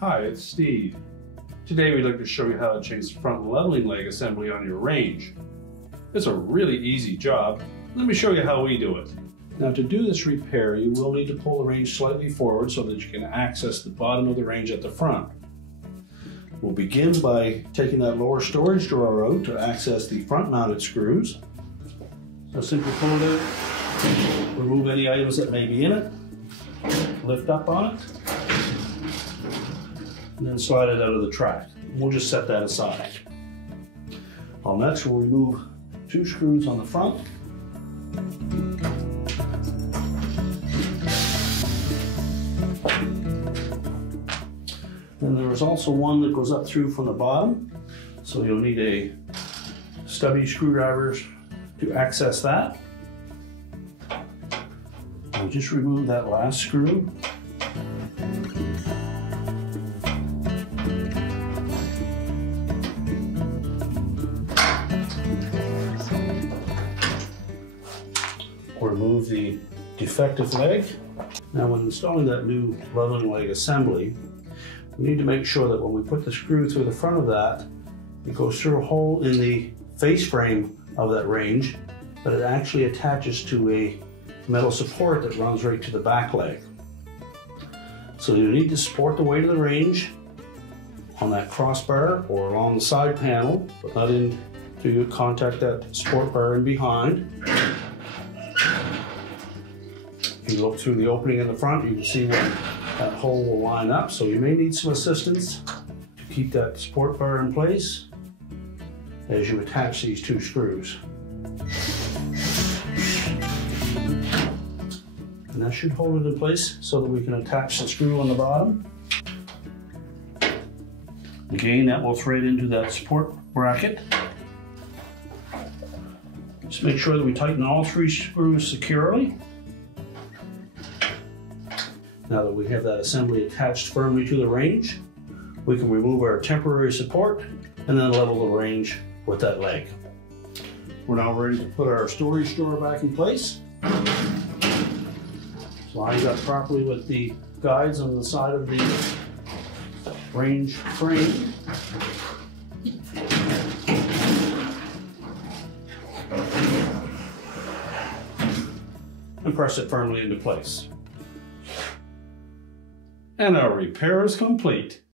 Hi, it's Steve. Today we'd like to show you how to change the front leveling leg assembly on your range. It's a really easy job. Let me show you how we do it. Now to do this repair, you will need to pull the range slightly forward so that you can access the bottom of the range at the front. We'll begin by taking that lower storage drawer out to access the front mounted screws. So simply pull it out, remove any items that may be in it, lift up on it, and then slide it out of the track. We'll just set that aside. Next, we'll remove 2 screws on the front. And there is also one that goes up through from the bottom, so you'll need a stubby screwdriver to access that. I'll just remove that last screw. Remove the defective leg. Now when installing that new leveling leg assembly, we need to make sure that when we put the screw through the front of that, it goes through a hole in the face frame of that range, but it actually attaches to a metal support that runs right to the back leg. So you need to support the weight of the range on that crossbar or along the side panel, but not until you contact that support bar in behind. If you look through the opening in the front, you can see where that hole will line up, so you may need some assistance to keep that support bar in place as you attach these 2 screws. And that should hold it in place so that we can attach the screw on the bottom. Again, that will thread into that support bracket. Just make sure that we tighten all 3 screws securely. Now that we have that assembly attached firmly to the range, we can remove our temporary support and then level the range with that leg. We're now ready to put our storage drawer back in place. Lines up properly with the guides on the side of the range frame. And press it firmly into place. And our repair is complete.